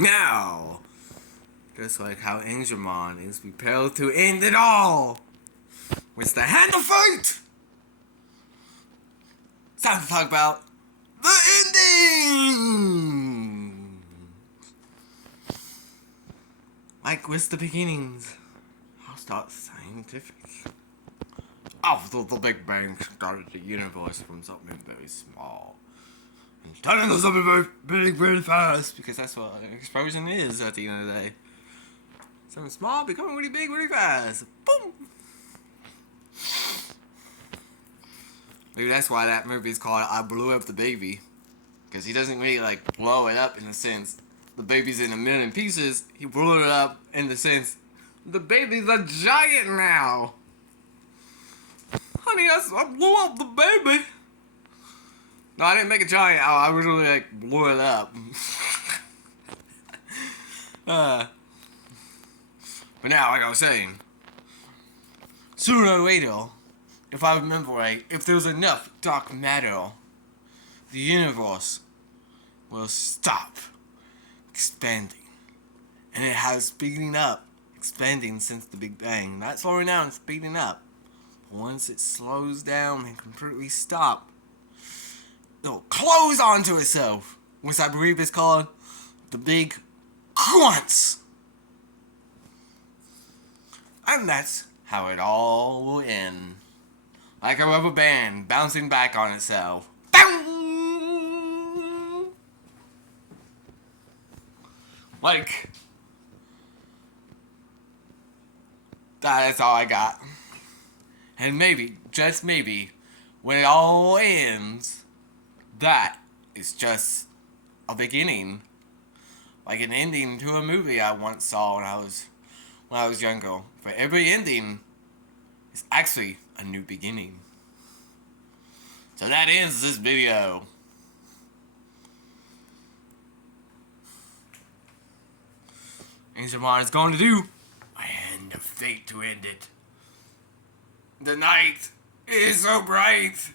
Now, just like how Angemon is prepared to end it all with the Hand of Fate, it's time to talk about the ending! Like with the beginnings, I'll start scientific. After the Big Bang started the universe from something very small and turned into something very big, very fast, because that's what an explosion is at the end of the day. Something small becoming really big, really fast. Boom! Maybe that's why that movie is called I Blew Up the Baby. Because he doesn't really like blow it up in the sense the baby's in a million pieces. He blew it up in the sense the baby's a giant now. Honey, I blew up the baby. No, I didn't make a giant. I really like blew it up. But now, like I was saying, sooner or later, if I remember right, if there's enough dark matter, the universe will stop expanding. And it has speeding up, expanding since the Big Bang. Not slowing down, speeding up. Once it slows down and completely stops, it'll close onto itself, which I believe is called the Big Crunch. And that's how it all will end. Like a rubber band bouncing back on itself. Like, that's all I got. And maybe, just maybe, when it all ends, that is just a beginning. Like an ending to a movie I once saw when I was younger. For every ending is actually a new beginning. So that ends this video. Angemon is going to do a Hand of Fate to end it. The night is so bright.